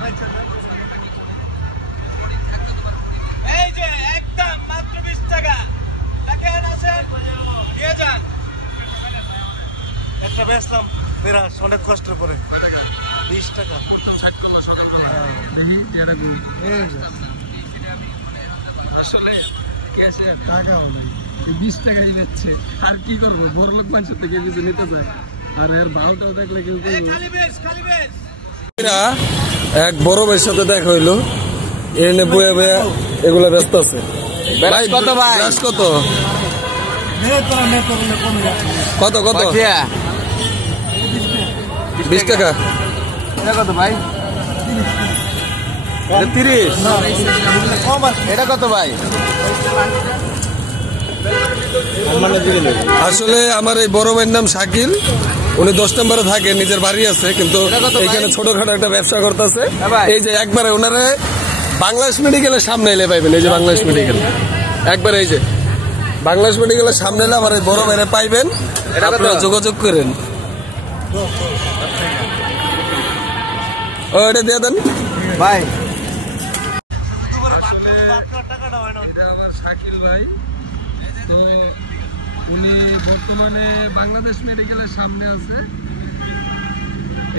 এই যে একদম মাত্র 20 টাকা দেখেন আছেন দিয়ে যান। একটা বেচলাম বিরাস অনেক কষ্টের পরে 20 টাকা প্রথম 60 করলো সকালবেলা দেখি টিয়ারা আসলে কেসে টাকা অনেক 20 টাকাই বেচছে আর কি করবো বড় লোক মানুষের থেকে কিছু নিতে চায় আর এর ভাওটাও দেখলে কিন্তু এক বড় ভাইয়ের সাথে দেখা হইলো এনে বয়ে বয়ে এগুলা ব্যস্ত আছে। কত ভাই কত কত কত 20 টাকা কত ভাই 30 এটা কত ভাই আসলে আমার এই বড় ভাইয়ের নাম শাকিল, উনি 10 নম্বরে থাকে, নিজের বাড়ি আছে কিন্তু এখানে ছোটখাটো একটা ব্যবসা করতেছে। এই যে একবারে ওনারে বাংলাদেশ মেডিকেলের সামনে এলে পাইবেন, এই যে বাংলাদেশ মেডিকেল একবারে এই যে বাংলাদেশ মেডিকেলের সামনে এলে আমার এই বড় ভাইরে পাইবেন, আপনারা যোগাযোগ করেন। ও এটা দিয়ে দেন ভাই। আমার শাকিল ভাই, তো উনি বর্তমানে বাংলাদেশ মেডিকেলের সামনে আছে,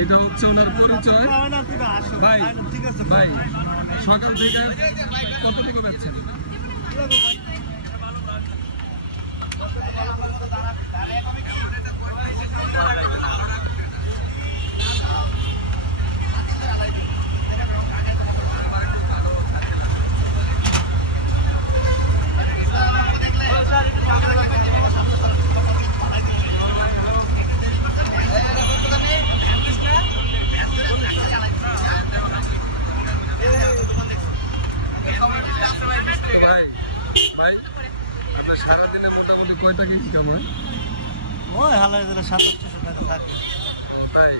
এটা হচ্ছে ওনার পরিচয়। ভাই ভাই সকাল থেকে কতটুকু পাচ্ছেন? সারাদিনে মোটামুটি কয়টা কেজি কামায়? ওই হালায় দিলে 700-800 টাকা থাকে। তাই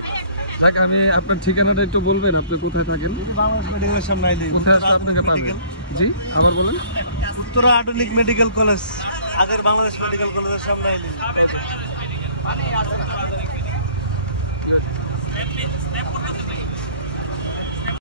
যাক, আমি আপনার ঠিকানাটা একটু বলবেন, আপনি কোথায় থাকেন? বাংলাদেশ মেডিকেলের সামনে আইলে কোথায় আসলে আপনাকে পাবেন? জি আবার বলেন। উত্তরা আধুনিক মেডিকেল কলেজ, আগের বাংলাদেশ মেডিকেল কলেজের সামনে আইলে